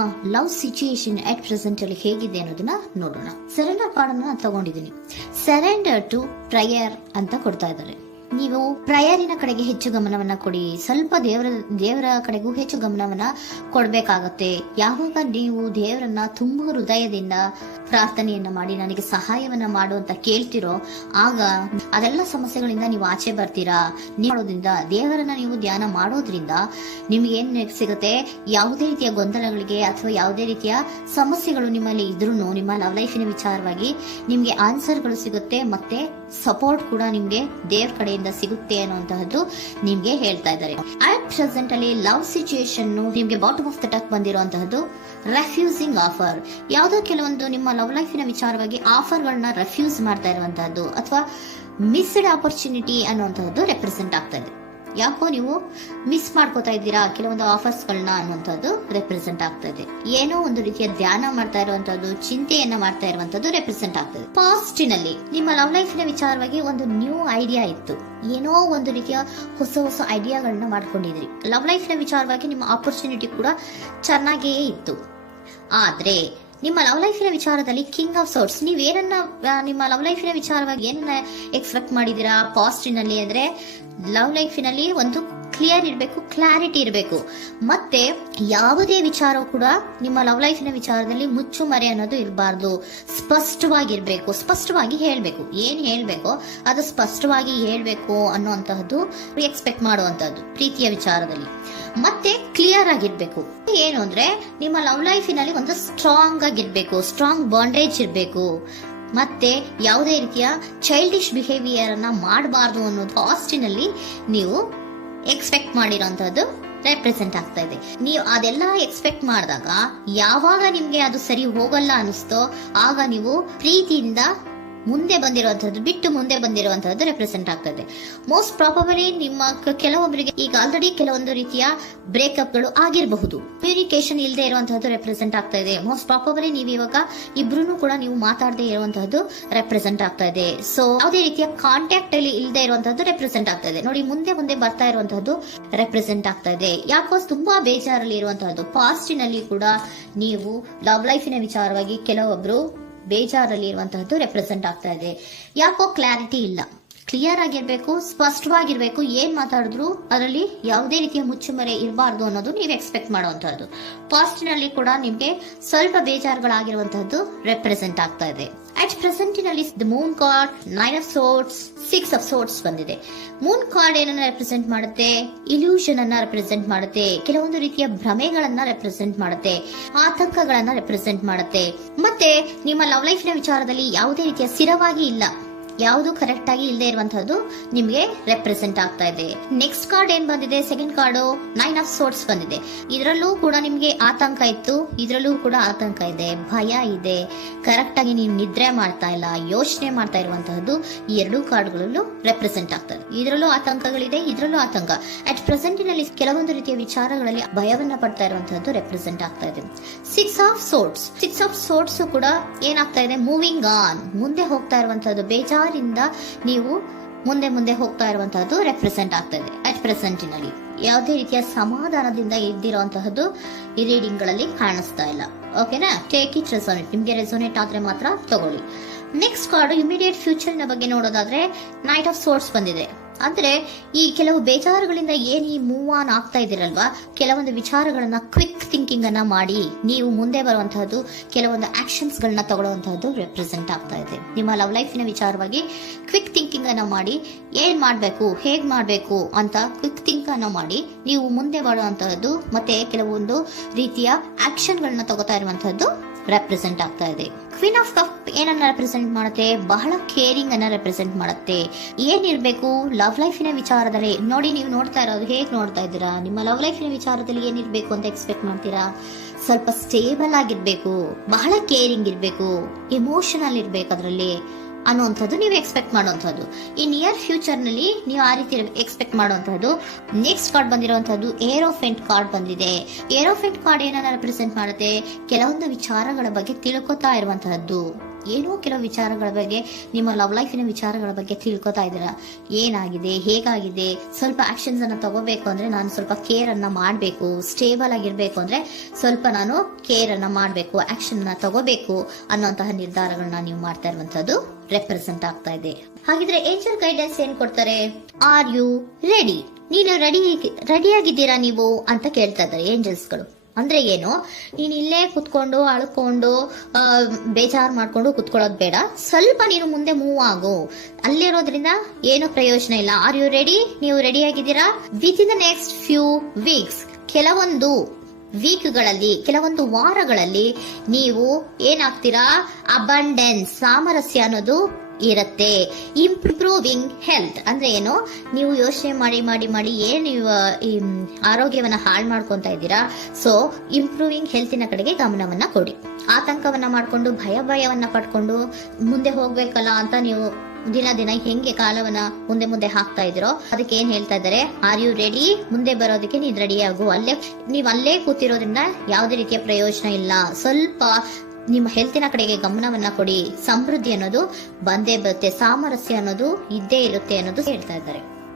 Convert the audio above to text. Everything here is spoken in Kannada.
ಲವ್ ಸಿಚುಯೇಷನ್ ಅಟ್ ಪ್ರೆಸೆಂಟ್ ಅಲ್ಲಿ ಹೇಗಿದೆ ಅನ್ನೋದನ್ನ ನೋಡೋಣ. ಸರೆಂಡರ್ ಕಾರ್ಡ್ ಅನ್ನ ತಗೊಂಡಿದ್ದೀನಿ. ಸರೆಂಡರ್ ಟು ಪ್ರಯರ್ ಅಂತ ಕೊಡ್ತಾ ಇದ್ದಾರೆ. ನೀವು ಪ್ರಯರಿನ ಕಡೆಗೆ ಹೆಚ್ಚು ಗಮನವನ್ನ ಕೊಡಿ, ಸ್ವಲ್ಪ ದೇವರ ಕಡೆಗೂ ಹೆಚ್ಚು ಗಮನವನ್ನ ಕೊಡ್ಬೇಕಾಗತ್ತೆ. ಯಾವಾಗ ನೀವು ದೇವರನ್ನ ತುಂಬಾ ಹೃದಯದಿಂದ ಪ್ರಾರ್ಥನೆಯನ್ನ ಮಾಡಿ ನನಗೆ ಸಹಾಯವನ್ನ ಮಾಡು ಅಂತ ಕೇಳ್ತಿರೋ, ಆಗ ಅದೆಲ್ಲ ಸಮಸ್ಯೆಗಳಿಂದ ನೀವು ಆಚೆ ಬರ್ತೀರಾ. ಮಾಡೋದ್ರಿಂದ, ದೇವರನ್ನ ನೀವು ಧ್ಯಾನ ಮಾಡೋದ್ರಿಂದ ನಿಮ್ಗೆ ಏನ್ ಸಿಗುತ್ತೆ, ಯಾವುದೇ ರೀತಿಯ ಗೊಂದಲಗಳಿಗೆ ಅಥವಾ ಯಾವುದೇ ರೀತಿಯ ಸಮಸ್ಯೆಗಳು ನಿಮ್ಮಲ್ಲಿ ಇದ್ರೂ ನಿಮ್ಮ ಲವ್ ಲೈಫಿನ ವಿಚಾರವಾಗಿ ನಿಮ್ಗೆ ಆನ್ಸರ್ಗಳು ಸಿಗುತ್ತೆ, ಮತ್ತೆ ಸಪೋರ್ಟ್ ಕೂಡ ನಿಮ್ಗೆ ದೇವ್ರ ಕಡೆಯಿಂದ ಸಿಗುತ್ತೆ ಅನ್ನುವಂತಹದ್ದು ನಿಮ್ಗೆ ಹೇಳ್ತಾ ಇದ್ದಾರೆ. ಅಟ್ ಪ್ರೆಸೆಂಟ್ ಅಲ್ಲಿ ಲವ್ ಸಿಚುಯೇಷನ್ ನಿಮ್ಗೆ ಬಾಟಮ್ ಆಫ್ ದ ಟಕ್ ಬಂದಿರುವಂತಹದ್ದು ರೆಫ್ಯೂಸಿಂಗ್ ಆಫರ್. ಯಾವುದೋ ಕೆಲವೊಂದು ನಿಮ್ಮ ಲವ್ ಲೈಫಿನ ವಿಚಾರವಾಗಿ ಆಫರ್ ಗಳನ್ನ ರೆಫ್ಯೂಸ್ ಮಾಡ್ತಾ ಇರುವಂತಹದ್ದು ಅಥವಾ ಮಿಸ್ಡ್ ಆಪರ್ಚುನಿಟಿ ಅನ್ನುವಂತಹದ್ದು ರೆಪ್ರೆಸೆಂಟ್ ಆಗ್ತಾ ಇದೆ. ಯಾಕೋ ನೀವು ಮಿಸ್ ಮಾಡ್ಕೋತಾ ಇದ್ದೀರಾ ಕೆಲವೊಂದು ಆಫರ್ಸ್ ಗಳನ್ನ ಅನ್ನುವಂಥದ್ದು ರೆಪ್ರೆಸೆಂಟ್ ಆಗ್ತಾ ಇದೆ. ಏನೋ ಒಂದು ರೀತಿಯ ಧ್ಯಾನ ಮಾಡ್ತಾ ಇರುವಂತದ್ದು, ಚಿಂತೆಯನ್ನ ಮಾಡ್ತಾ ಇರುವಂತದ್ದು ರೆಪ್ರೆಸೆಂಟ್ ಆಗ್ತದೆ. ಪಾಸ್ಟಿನಲ್ಲಿ ನಿಮ್ಮ ಲವ್ ಲೈಫಿನ ವಿಚಾರವಾಗಿ ಒಂದು ನ್ಯೂ ಐಡಿಯಾ ಇತ್ತು, ಏನೋ ಒಂದು ರೀತಿಯ ಹೊಸ ಐಡಿಯಾಗಳನ್ನ ಮಾಡ್ಕೊಂಡಿದ್ರಿ. ಲವ್ ಲೈಫಿನ ವಿಚಾರವಾಗಿ ನಿಮ್ಮ ಆಪರ್ಚುನಿಟಿ ಕೂಡ ಚೆನ್ನಾಗಿಯೇ ಇತ್ತು. ಆದ್ರೆ ನಿಮ್ಮ ಲವ್ ಲೈಫಿನ ವಿಚಾರದಲ್ಲಿ ಕಿಂಗ್ ಆಫ್ ಸೋರ್ಟ್ಸ್, ನೀವೇನನ್ನ ನಿಮ್ಮ ಲವ್ ಲೈಫಿನ ವಿಚಾರವಾಗಿ ಏನನ್ನ ಎಕ್ಸ್ಪೆಕ್ಟ್ ಮಾಡಿದೀರಾ ಪಾಸ್ಟಿನಲ್ಲಿ ಅಂದ್ರೆ, ಲವ್ ಲೈಫಿನಲ್ಲಿ ಒಂದು ಕ್ಲಿಯರ್ ಇರಬೇಕು, ಕ್ಲಾರಿಟಿ ಇರಬೇಕು, ಮತ್ತೆ ಯಾವುದೇ ವಿಚಾರ ಕೂಡ ನಿಮ್ಮ ಲವ್ ಲೈಫಿನ ವಿಚಾರದಲ್ಲಿ ಮುಚ್ಚುಮರೆ ಅನ್ನೋದು ಇರಬಾರ್ದು. ಸ್ಪಷ್ಟವಾಗಿರ್ಬೇಕು, ಸ್ಪಷ್ಟವಾಗಿ ಹೇಳ್ಬೇಕು, ಏನ್ ಹೇಳ್ಬೇಕೋ ಅದು ಸ್ಪಷ್ಟವಾಗಿ ಹೇಳ್ಬೇಕು ಅನ್ನುವಂತಹದ್ದು ಎಕ್ಸ್ಪೆಕ್ಟ್ ಮಾಡುವಂತಹದ್ದು ಪ್ರೀತಿಯ ವಿಚಾರದಲ್ಲಿ. ಮತ್ತೆ ಕ್ಲಿಯರ್ ಆಗಿರ್ಬೇಕು. ಏನು ಅಂದ್ರೆ ನಿಮ್ಮ ಲವ್ ಲೈಫಿನಲ್ಲಿ ಒಂದು ಸ್ಟ್ರಾಂಗ್ ಆಗಿರ್ಬೇಕು, ಸ್ಟ್ರಾಂಗ್ ಬಾಂಡೇಜ್ ಇರಬೇಕು, ಮತ್ತೆ ಯಾವುದೇ ರೀತಿಯ ಚೈಲ್ಡಿಶ್ ಬಿಹೇವಿಯರ್ ಅನ್ನ ಮಾಡಬಾರ್ದು ಅನ್ನೋದು ಪಾಸ್ಟಿನಲ್ಲಿ ನೀವು ಎಕ್ಸ್ಪೆಕ್ಟ್ ಮಾಡಿರೋಂಥದ್ದು ರೆಪ್ರೆಸೆಂಟ್ ಆಗ್ತಾ ಇದೆ. ನೀವು ಅದೆಲ್ಲ ಎಕ್ಸ್ಪೆಕ್ಟ್ ಮಾಡಿದಾಗ ಯಾವಾಗ ನಿಮ್ಗೆ ಅದು ಸರಿ ಹೋಗಲ್ಲ ಅನಿಸ್ತೋ ಆಗ ನೀವು ಪ್ರೀತಿಯಿಂದ ಮುಂದೆ ಬಂದಿರುವಂತಹದ್ದು ಬಿಟ್ಟು ಮುಂದೆ ಬಂದಿರುವಂತಹದ್ದು ರೆಪ್ರೆಸೆಂಟ್ ಆಗ್ತದೆ. ಮೋಸ್ಟ್ ಪ್ರಾಬಬಲಿ ನಿಮ್ಮ ಕೆಲವೊಬ್ಬರಿಗೆ ಈಗ ಆಲ್ರೆಡಿ ಕೆಲವೊಂದು ರೀತಿಯ ಬ್ರೇಕಪ್ ಗಳು ಆಗಿರಬಹುದು, ಕಮ್ಯುನಿಕೇಶನ್ ಇಲ್ಲದೆ ಇರುವಂತಹದ್ದು ರೆಪ್ರೆಸೆಂಟ್ ಆಗ್ತಾ ಇದೆ. ಮೋಸ್ಟ್ ಪ್ರಾಬಬಲಿ ನೀವು ಇವಾಗ ಇಬ್ರು ಕೂಡ ನೀವು ಮಾತಾಡದೆ ಇರುವಂತಹದ್ದು ರೆಪ್ರೆಸೆಂಟ್ ಆಗ್ತಾ ಇದೆ. ಸೊ ಯಾವುದೇ ರೀತಿಯ ಕಾಂಟ್ಯಾಕ್ಟ್ ಅಲ್ಲಿ ಇಲ್ಲದೆ ಇರುವಂತಹದ್ದು ರೆಪ್ರೆಸೆಂಟ್ ಆಗ್ತಾ ಇದೆ. ನೋಡಿ, ಮುಂದೆ ಬರ್ತಾ ಇರುವಂತಹದ್ದು ರೆಪ್ರೆಸೆಂಟ್ ಆಗ್ತಾ ಇದೆ. ಯಾಕೋ ತುಂಬಾ ಬೇಜಾರಲ್ಲಿ ಇರುವಂತಹದ್ದು. ಪಾಸ್ಟಿನಲ್ಲಿ ಕೂಡ ನೀವು ಲವ್ ಲೈಫಿನ ವಿಚಾರವಾಗಿ ಕೆಲವೊಬ್ರು ಬೇಜಾರಲ್ಲಿ ಇರುವಂತಹದ್ದು ರೆಪ್ರೆಸೆಂಟ್ ಆಗ್ತಾ ಇದೆ. ಯಾಕೋ ಕ್ಲಾರಿಟಿ ಇಲ್ಲ, ಕ್ಲಿಯರ್ ಆಗಿರ್ಬೇಕು, ಸ್ಪಷ್ಟವಾಗಿರ್ಬೇಕು, ಏನ್ ಮಾತಾಡಿದ್ರು ಅದರಲ್ಲಿ ಯಾವುದೇ ರೀತಿಯ ಮುಚ್ಚುಮರೆ ಇರಬಾರ್ದು ಅನ್ನೋದು ನೀವು ಎಕ್ಸ್ಪೆಕ್ಟ್ ಮಾಡುವಂತಹದ್ದು. ಪಾಸ್ಟಿನಲ್ಲಿ ಕೂಡ ನಿಮ್ಗೆ ಸ್ವಲ್ಪ ಬೇಜಾರುಗಳಾಗಿರುವಂತಹದ್ದು ರೆಪ್ರೆಸೆಂಟ್ ಆಗ್ತಾ ಇದೆ. At ಪ್ರೆಸೆಂಟಿನಲ್ಲಿ the Moon card, 9 of swords, 6 of swords ಬಂದಿದೆ. ಮೂನ್ ಕಾರ್ಡ್ ಏನನ್ನ ರೆಪ್ರೆಸೆಂಟ್ ಮಾಡುತ್ತೆ? ಇಲ್ಯೂಷನ್ ಅನ್ನ ರೆಪ್ರೆಸೆಂಟ್ ಮಾಡುತ್ತೆ, ಕೆಲವೊಂದು ರೀತಿಯ ಭ್ರಮೆಗಳನ್ನ ರೆಪ್ರೆಸೆಂಟ್ ಮಾಡುತ್ತೆ, ಆತಂಕಗಳನ್ನ ರೆಪ್ರೆಸೆಂಟ್ ಮಾಡುತ್ತೆ. ಮತ್ತೆ ನಿಮ್ಮ ಲವ್ ಲೈಫಿನ ವಿಚಾರದಲ್ಲಿ ಯಾವುದೇ ರೀತಿಯ ಸ್ಥಿರವಾಗಿ ಇಲ್ಲ, ಯಾವುದು ಕರೆಕ್ಟ್ ಆಗಿ ಇಲ್ಲದೆ ಇರುವಂತಹದ್ದು ನಿಮ್ಗೆ ರೆಪ್ರೆಸೆಂಟ್ ಆಗ್ತಾ ಇದೆ. ನೆಕ್ಸ್ಟ್ ಕಾರ್ಡ್ ಏನ್ ಬಂದಿದೆ? ಸೆಕೆಂಡ್ ಕಾರ್ಡ್ 9 ಆಫ್ ಸೋರ್ಟ್ಸ್ ಬಂದಿದೆ. ಇದರಲ್ಲೂ ಕೂಡ ನಿಮ್ಗೆ ಆತಂಕ ಇತ್ತು, ಇದರಲ್ಲೂ ಕೂಡ ಆತಂಕ ಇದೆ, ಭಯ ಇದೆ, ಕರೆಕ್ಟ್ ಆಗಿ ನೀವು ನಿದ್ರೆ ಮಾಡ್ತಾ ಇಲ್ಲ, ಯೋಚನೆ ಮಾಡ್ತಾ ಇರುವಂತಹದ್ದು ಈ ಎರಡೂ ಕಾರ್ಡ್ಗಳಲ್ಲೂ ರೆಪ್ರೆಸೆಂಟ್ ಆಗ್ತದೆ. ಇದರಲ್ಲೂ ಆತಂಕಗಳಿದೆ, ಇದರಲ್ಲೂ ಆತಂಕ. ಅಟ್ ಪ್ರೆಸೆಂಟಿನಲ್ಲಿ ಕೆಲವೊಂದು ರೀತಿಯ ವಿಚಾರಗಳಲ್ಲಿ ಭಯವನ್ನ ಪಡ್ತಾ ಇರುವಂತಹದ್ದು ರೆಪ್ರೆಸೆಂಟ್ ಆಗ್ತಾ ಇದೆ. 6 ಆಫ್ ಸೋರ್ಟ್ಸ್ ಕೂಡ ಏನಾಗ್ತಾ ಇದೆ? ಮೂವಿಂಗ್ ಆನ್, ಮುಂದೆ ಹೋಗ್ತಾ ಇರುವಂತಹದ್ದು, ಬೇಜಾರಿಂದ ನೀವು ಮುಂದೆ ಹೋಗ್ತಾ ಇರುವಂತಹದ್ದು ರೆಪ್ರೆಸೆಂಟ್ ಆಗ್ತಾ ಇದೆ. ಅಟ್ ಪ್ರೆಸೆಂಟಿನಲ್ಲಿ ಯಾವುದೇ ರೀತಿಯ ಸಮಾಧಾನದಿಂದ ಇದ್ದಿರುವಂತಹದ್ದು ಈ ರೀಡಿಂಗ್ ಗಳಲ್ಲಿ ಕಾಣಿಸ್ತಾ ಇಲ್ಲ. ಓಕೆನಾ? ಟೇಕ್ ಇಟ್ ರೆಸೋನೇಟ್, ನಿಮ್ಗೆ ರೆಸೋನೇಟ್ ಆದ್ರೆ ಮಾತ್ರ ತಗೊಳ್ಳಿ. ನೆಕ್ಸ್ಟ್ ಕಾರ್ಡ್ ಇಮಿಡಿಯೇಟ್ ಫ್ಯೂಚರ್ ನ ಬಗ್ಗೆ ನೋಡೋದಾದ್ರೆ ನೈಟ್ ಆಫ್ ಸೋರ್ಟ್ಸ್ ಬಂದಿದೆ. ಅಂದ್ರೆ ಈ ಕೆಲವು ಬೇಜಾರುಗಳಿಂದ ಏನ್ ಈ ಮೂವ್ ಆನ್ ಆಗ್ತಾ ಇದ್ದೀರಲ್ವಾ, ಕೆಲವೊಂದು ವಿಚಾರಗಳನ್ನ ಕ್ವಿಕ್ ಥಿಂಕಿಂಗ್ ಅನ್ನ ಮಾಡಿ ನೀವು ಮುಂದೆ ಬರುವಂತಹದ್ದು, ಕೆಲವೊಂದು ಆಕ್ಷನ್ಸ್ ಗಳನ್ನ ತಗೊಳ್ಳುವಂತಹದ್ದು ರೆಪ್ರೆಸೆಂಟ್ ಆಗ್ತಾ ಇದೆ. ನಿಮ್ಮ ಲವ್ ಲೈಫಿನ ವಿಚಾರವಾಗಿ ಕ್ವಿಕ್ ಥಿಂಕಿಂಗ್ ಅನ್ನ ಮಾಡಿ ಏನ್ ಮಾಡ್ಬೇಕು, ಹೇಗ್ ಮಾಡ್ಬೇಕು ಅಂತ ಕ್ವಿಕ್ ಥಿಂಕ್ ಅನ್ನ ಮಾಡಿ ನೀವು ಮುಂದೆ ಬರುವಂತಹದ್ದು, ಮತ್ತೆ ಕೆಲವೊಂದು ರೀತಿಯ ಆಕ್ಷನ್ ಗಳನ್ನ ತಗೋತಾ ಇರುವಂತಹದ್ದು ರೆಪ್ರೆಸೆಂಟ್ ಆಗ್ತಾ ಇದೆ. ಕ್ವೀನ್ ಆಫ್ ಕಪ್ ಏನನ್ನ ರೆಪ್ರೆಸೆಂಟ್ ಮಾಡುತ್ತೆ? ಬಹಳ ಕೇರಿಂಗ್ ಅನ್ನ ರೆಪ್ರೆಸೆಂಟ್ ಮಾಡುತ್ತೆ. ಏನಿರ್ಬೇಕು ಲವ್ ಲೈಫಿನ ವಿಚಾರದಲ್ಲಿ? ನೋಡಿ, ನೀವು ನೋಡ್ತಾ ಇರೋದು ಹೇಗ್ ನೋಡ್ತಾ ಇದ್ದೀರಾ? ನಿಮ್ಮ ಲವ್ ಲೈಫಿನ ವಿಚಾರದಲ್ಲಿ ಏನಿರ್ಬೇಕು ಅಂತ ಎಕ್ಸ್ಪೆಕ್ಟ್ ಮಾಡ್ತೀರಾ? ಸ್ವಲ್ಪ ಸ್ಟೇಬಲ್ ಆಗಿರ್ಬೇಕು, ಬಹಳ ಕೇರಿಂಗ್ ಇರ್ಬೇಕು, ಎಮೋಷನಲ್ ಇರ್ಬೇಕು ಅದರಲ್ಲಿ ಅನ್ನುವಂಥದ್ದು ನೀವು ಎಕ್ಸ್ಪೆಕ್ಟ್ ಮಾಡುವಂಥದ್ದು. ಈ ನಿಯರ್ ಫ್ಯೂಚರ್ ನಲ್ಲಿ ನೀವು ಆ ರೀತಿ ಎಕ್ಸ್ಪೆಕ್ಟ್ ಮಾಡುವಂತಹದ್ದು. ನೆಕ್ಸ್ಟ್ ಕಾರ್ಡ್ ಬಂದಿರುವಂತಹದ್ದು ಏರೋಫೆಂಟ್ ಕಾರ್ಡ್ ಬಂದಿದೆ. ಏರೋಫೆಂಟ್ ಕಾರ್ಡ್ ಏನನ್ನ ರೆಪ್ರೆಸೆಂಟ್ ಮಾಡುತ್ತೆ? ಕೆಲವೊಂದು ವಿಚಾರಗಳ ಬಗ್ಗೆ ತಿಳ್ಕೊತಾ ಇರುವಂತಹದ್ದು, ಏನೋ ಕೆಲವು ವಿಚಾರಗಳ ಬಗ್ಗೆ, ನಿಮ್ಮ ಲವ್ ಲೈಫಿನ ವಿಚಾರಗಳ ಬಗ್ಗೆ ತಿಳ್ಕೊತಾ ಇದ್ದೀರಾ. ಏನಾಗಿದೆ, ಹೇಗಾಗಿದೆ, ಸ್ವಲ್ಪ ಆಕ್ಷನ್ಸ್ ಅನ್ನ ತಗೋಬೇಕು ಅಂದ್ರೆ ನಾನು ಸ್ವಲ್ಪ ಕೇರ್ ಅನ್ನ ಮಾಡಬೇಕು, ಸ್ಟೇಬಲ್ ಆಗಿರ್ಬೇಕು ಅಂದ್ರೆ ಸ್ವಲ್ಪ ನಾನು ಕೇರ್ ಅನ್ನ ಮಾಡಬೇಕು, ಆಕ್ಷನ್ ಅನ್ನ ತಗೋಬೇಕು ಅನ್ನುವಂತಹ ನಿರ್ಧಾರಗಳನ್ನ ನೀವು ಮಾಡ್ತಾ ಇರುವಂತದ್ದು ರೆಪ್ರೆಸೆಂಟ್ ಆಗ್ತಾ ಇದೆ. ಹಾಗಿದ್ರೆ ಏಂಜಲ್ ಗೈಡೆನ್ಸ್ ಏನ್ ಕೊಡ್ತಾರೆ? Are you ready? ನೀನು ರೆಡಿಯಾಗಿದ್ದೀರಾ ನೀವು ಅಂತ ಕೇಳ್ತಾ ಇದ್ದಾರೆ ಏಂಜಲ್ಸ್ಗಳು. ಅಂದ್ರೆ ಏನು, ನೀನ್ ಇಲ್ಲೇ ಕುತ್ಕೊಂಡು ಅಳ್ಕೊಂಡು ಬೇಜಾರು ಮಾಡ್ಕೊಂಡು ಕುತ್ಕೊಳ್ಳೋದು ಬೇಡ, ಸ್ವಲ್ಪ ನೀನು ಮುಂದೆ ಮೂವ್ ಆಗು. ಅಲ್ಲಿರೋದ್ರಿಂದ ಏನು ಪ್ರಯೋಜನ ಇಲ್ಲ. Are you ready? ನೀವು ರೆಡಿ ಆಗಿದ್ದೀರಾ? With in the next few weeks, ಕೆಲವೊಂದು ವೀಕ್ಗಳಲ್ಲಿ, ಕೆಲವೊಂದು ವಾರಗಳಲ್ಲಿ ನೀವು ಏನಾಗ್ತೀರಾ? ಅಬಂಡೆನ್ಸ್, ಸಾಮರಸ್ಯ ಅನ್ನೋದು ಇರುತ್ತೆ. ಇಂಪ್ರೂವಿಂಗ್ ಹೆಲ್ತ್ ಅಂದ್ರೆ ಏನು, ನೀವು ಯೋಚನೆ ಮಾಡಿ ಮಾಡಿ ಮಾಡಿ ಏನ್ ನೀವು ಈ ಆರೋಗ್ಯವನ್ನ ಹಾಳು ಮಾಡ್ಕೊಂತ ಇದ್ದೀರಾ. ಸೊ ಇಂಪ್ರೂವಿಂಗ್ ಹೆಲ್ತಿನ ಕಡೆಗೆ ಗಮನವನ್ನ ಕೊಡಿ. ಆತಂಕವನ್ನ ಮಾಡ್ಕೊಂಡು ಭಯವನ್ನ ಪಡ್ಕೊಂಡು ಮುಂದೆ ಹೋಗ್ಬೇಕಲ್ಲ ಅಂತ ನೀವು ದಿನ ದಿನ ಹೆಂಗೆ ಕಾಲವನ್ನ ಮುಂದೆ ಹಾಕ್ತಾ ಇದ್ರೋ, ಅದಕ್ಕೆ ಏನ್ ಹೇಳ್ತಾ ಇದ್ದಾರೆ? Are you ready? ಮುಂದೆ ಬರೋದಕ್ಕೆ ನೀನ್ ರೆಡಿ ಆಗು. ನೀವ್ ಅಲ್ಲೇ ಕೂತಿರೋದ್ರಿಂದ ಯಾವುದೇ ರೀತಿಯ ಪ್ರಯೋಜನ ಇಲ್ಲ. ಸ್ವಲ್ಪ ನಿಮ್ಮ ಹೆಲ್ತಿನ ಕಡೆಗೆ ಗಮನವನ್ನ ಕೊಡಿ. ಸಮೃದ್ಧಿ ಅನ್ನೋದು ಬಂದೇ ಬರುತ್ತೆ, ಸಾಮರಸ್ಯ ಅನ್ನೋದು ಇದ್ದೇ ಇರುತ್ತೆ ಅನ್ನೋದು ಹೇಳ್ತಾ ಇದ್ದಾರೆ.